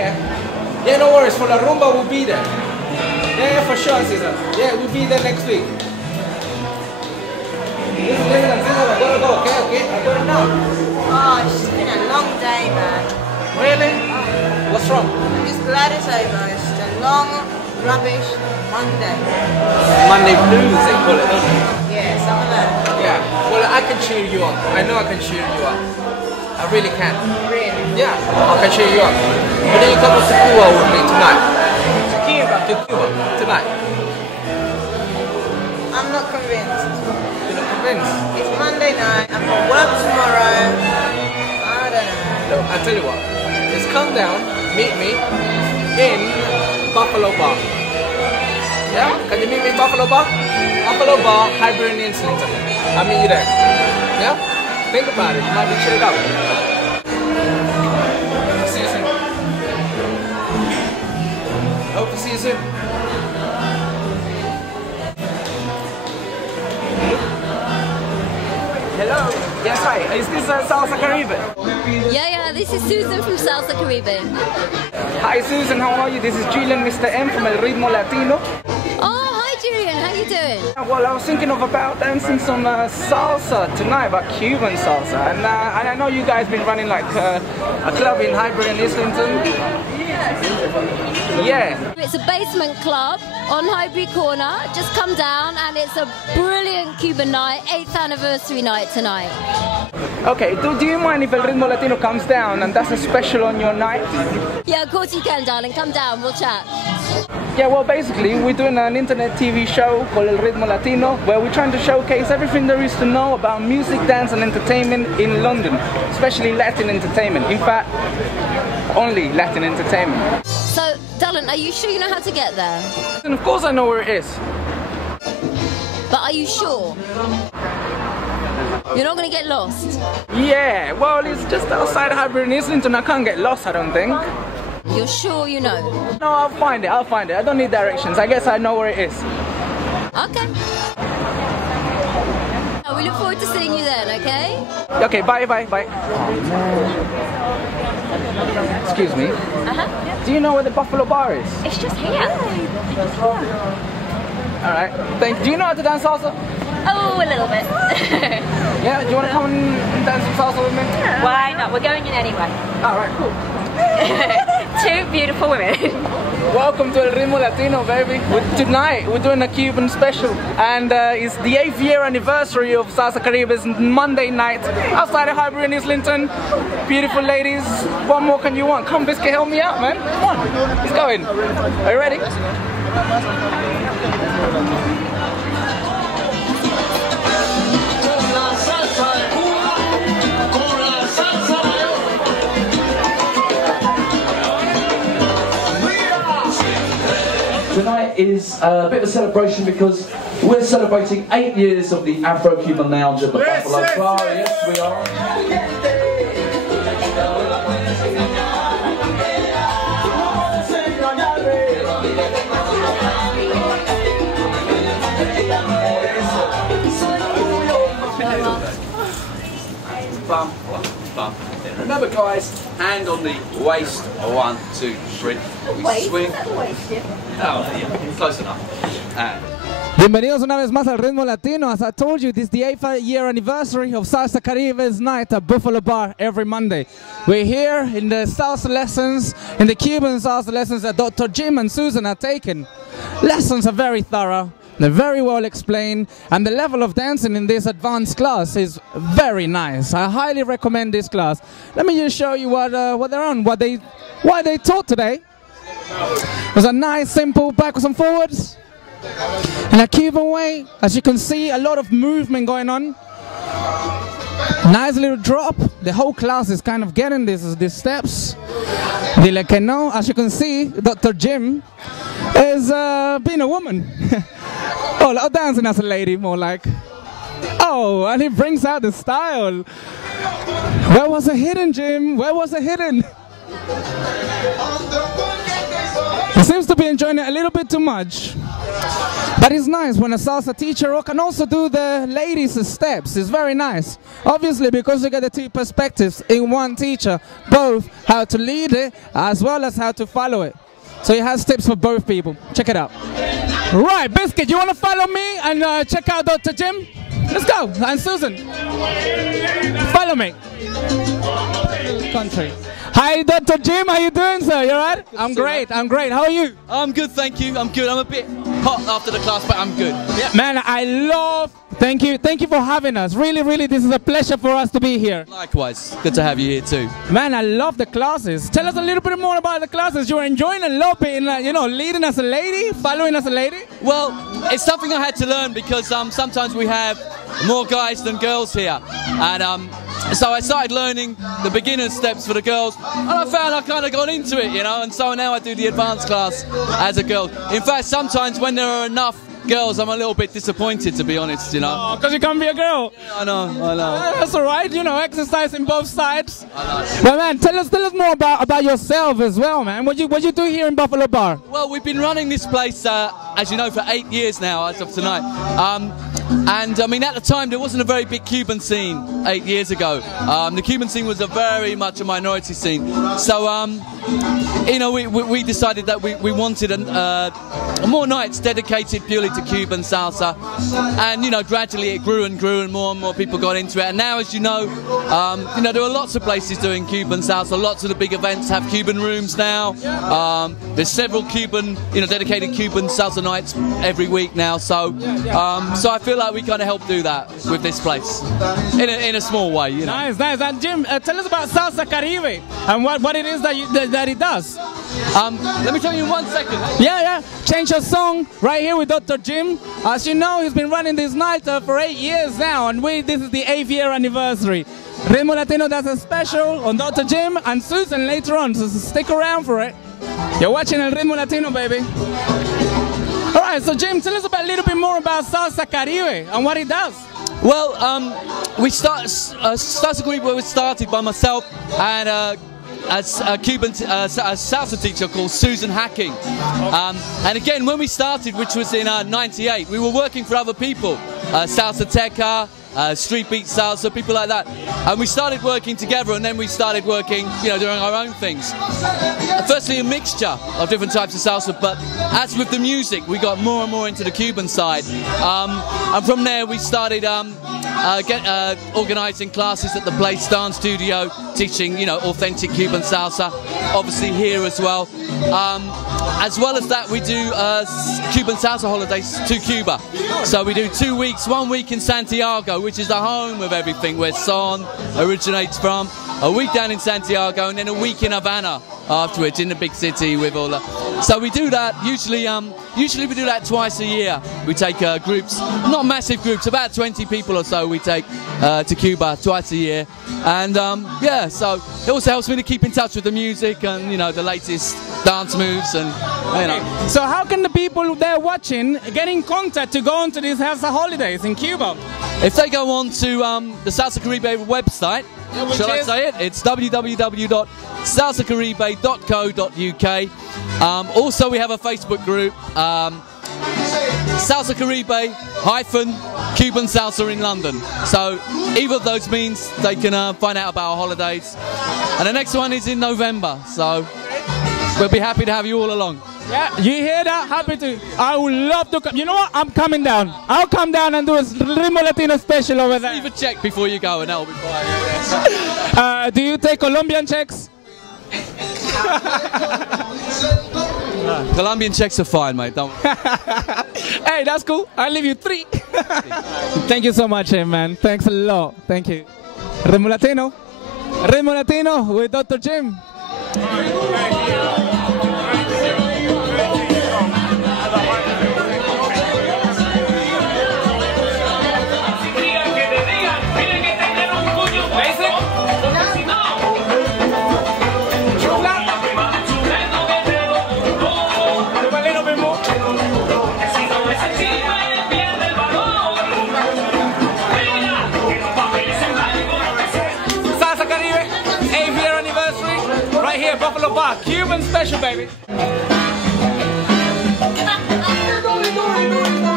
yeah. Yeah, no worries. For the rumba, we'll be there. Yeah, for sure, Caesar. Yeah, we'll be there next week. Listen, Caesar, I gotta go, okay? I gotta now. Oh, it's been a long day, man. Really? What's wrong? I'm just glad it's over. It's a long, rubbish Monday. Monday blues, they call it, don't they? Yeah, some of that. Yeah, well, I can cheer you up. I know I can cheer you up. I really can. Really? Yeah, I can cheer you up. But then you come to Cuba with me tonight. To Cuba tonight. I'm not convinced. You're not convinced? It's Monday night. I've got work tomorrow. I don't know. Look, I'll tell you what. Just come down, meet me in Buffalo Bar. Yeah? Can you meet me in Buffalo Bar? Buffalo Bar, Hibernian Islington. I'll meet you there. Yeah? Think about it. You might be cheered up. See you soon. Hope to see you soon. Hello. Yes, hi. Is this Salsa Caribe? Yeah, this is Susan from Salsa Caribe. Hi, Susan. How are you? This is Julian, Mr. M from El Ritmo Latino. Oh, hi Julian. How you doing? Well, I was thinking of about dancing some salsa tonight, about Cuban salsa. And I know you guys been running like a club in Highbury and Islington. Yeah. It's a basement club on Highbury Corner. Just come down and it's a brilliant Cuban night, 8th anniversary night tonight. Okay, do you mind if El Ritmo Latino comes down and that's a special on your night? Yeah, of course you can, darling. Come down, we'll chat. Yeah, well, basically, we're doing an internet TV show called El Ritmo Latino, where we're trying to showcase everything there is to know about music, dance and entertainment in London, especially Latin entertainment. In fact, only Latin entertainment. So, darling, are you sure you know how to get there? And of course I know where it is. But are you sure? You're not going to get lost? Yeah, well, it's just outside Highbury and Islington. I can't get lost, I don't think. You're sure you know? No, I'll find it. I don't need directions. I guess I know where it is. Okay. We look forward to seeing you then, okay? Okay, bye. Excuse me. Uh-huh. Do you know where the Buffalo Bar is? It's just here. Alright, do you know how to dance salsa? Oh, a little bit. Yeah, do you want to come and dance some salsa with me? Why not? We're going in anyway. Alright, cool. Two beautiful women. Welcome to El Ritmo Latino, baby. Tonight we're doing a Cuban special, and it's the 8th year anniversary of Salsa Caribe's Monday night outside of Highbury and Islington. Beautiful ladies, what more can you want? Come, Biscuit, help me out, man. Come on, let's go in. Are you ready? Tonight is a bit of a celebration because we're celebrating 8 years of the Afro-Cuban Lounge at the Buffalo Bar. Yes, we are. Bum, bum. Remember, guys, hand on the waist. 1, 2, 3. We swing. Oh, yeah, close enough. And Bienvenidos una vez más al Ritmo Latino. As I told you, this is the 8th year anniversary of Salsa Caribe's night at Buffalo Bar every Monday. We're here in the salsa lessons, in the Cuban salsa lessons that Dr.Jim and Susan are taking. Lessons are very thorough. They're very well explained, and the level of dancing in this advanced class is very nice. I highly recommend this class. Let me just show you what they're on, why they taught today. There's a nice, simple backwards and forwards in a Cuban way. As you can see, a lot of movement going on. Nice little drop. The whole class is kind of getting these steps. Dile que no. As you can see, Dr. Jim is being a woman. Oh, dancing as a lady, more like. Oh, and he brings out the style. Where was it hidden, Jim? Where was it hidden? He seems to be enjoying it a little bit too much. But it's nice when a salsa teacher can also do the ladies' steps. It's very nice. Obviously, because you get the two perspectives in one teacher, both how to lead it as well as how to follow it. So he has tips for both people. Check it out. Right, Biscuit, you want to follow me and check out Dr. Jim? Let's go. And Susan, follow me. Country. Hi, Dr. Jim. How you doing, sir? You all right? I'm great. I'm great. How are you? I'm good, thank you. I'm good. I'm a bit hot after the class, but I'm good. Yeah. Man, I love... Thank you for having us. Really, really, this is a pleasure for us to be here. Likewise. Good to have you here, too. Man, I love the classes. Tell us a little bit more about the classes. You're enjoying a lot, being, you know, leading as a lady, following as a lady? Well, it's something I had to learn because sometimes we have more guys than girls here. And so I started learning the beginner steps for the girls, and I found I kind of got into it, you know, and so now I do the advanced class as a girl. In fact, sometimes when there are enough girls, I'm a little bit disappointed, to be honest, you know. Because you can't be a girl. Yeah, I know. That's all right, you know, exercising both sides. But man, tell us more about yourself as well, man. What you do here in Buffalo Bar? Well, we've been running this place, as you know, for 8 years now, as of tonight. And I mean, at the time, there wasn't a very big Cuban scene 8 years ago. The Cuban scene was very much a minority scene. So, you know, we decided that we wanted more nights dedicated purely to Cuban salsa. And, you know, gradually it grew and grew and more people got into it. And now, as you know, there are lots of places doing Cuban salsa. Lots of the big events have Cuban rooms now. There's several Cuban, dedicated Cuban salsa nights every week now. So, so I feel like we kind of help do that with this place in a small way, you know. Nice. And Jim, tell us about Salsa Caribe and what it is that it does. Let me tell you in 1 second. Yeah. Change your song right here with Dr. Jim. As you know, he's been running this night for 8 years now, and this is the 8th year anniversary. RITMO Latino does a special on Dr. Jim and Susan later on, so stick around for it. You're watching El RITMO Latino, baby. All right, so Jim, tell us a little bit more about Salsa Caribe and what it does. Well, Salsa Caribe was started by myself and as a Cuban salsa teacher called Susan Hacking. And again, when we started, which was in '98, we were working for other people, Salsa Teca, Street Beat Salsa, people like that. And we started working together, and then we started working, doing our own things. Firstly, a mixture of different types of salsa, but as with the music, we got more and more into the Cuban side. And from there, we started organising classes at the Place Dance Studio, teaching, authentic Cuban salsa, obviously here as well. As well as that, we do Cuban salsa holidays to Cuba. So we do 2 weeks, 1 week in Santiago, which is the home of everything, where son originates from. A week down in Santiago, and then a week in Havana afterwards, in the big city with all that. So we do that, usually we do that twice a year. We take groups, not massive groups, about 20 people or so we take to Cuba twice a year. And yeah, so it also helps me to keep in touch with the music and, the latest dance moves and, So how can the people there watching get in contact to go on to these salsa holidays in Cuba? If they go on to the Salsa Caribe website, shall I say it? It's www.salsacaribe.co.uk. Also, we have a Facebook group, Salsa Caribe Cuban Salsa in London. So either of those means they can find out about our holidays. And the next one is in November. So we'll be happy to have you all along. Yeah, you hear that? Happy to. I would love to come. You know what? I'm coming down. I'll come down and do a RITMO Latino special over there. Leave a check before you go and that'll be fine. Do you take Colombian checks? Colombian checks are fine, mate. Don't. Hey, that's cool. I'll leave you 3. Thank you so much, man. Thanks a lot. Thank you. RITMO Latino with Dr. Jim. Buffalo Bar, Cuban special, baby. ritmo, ritmo, ritmo.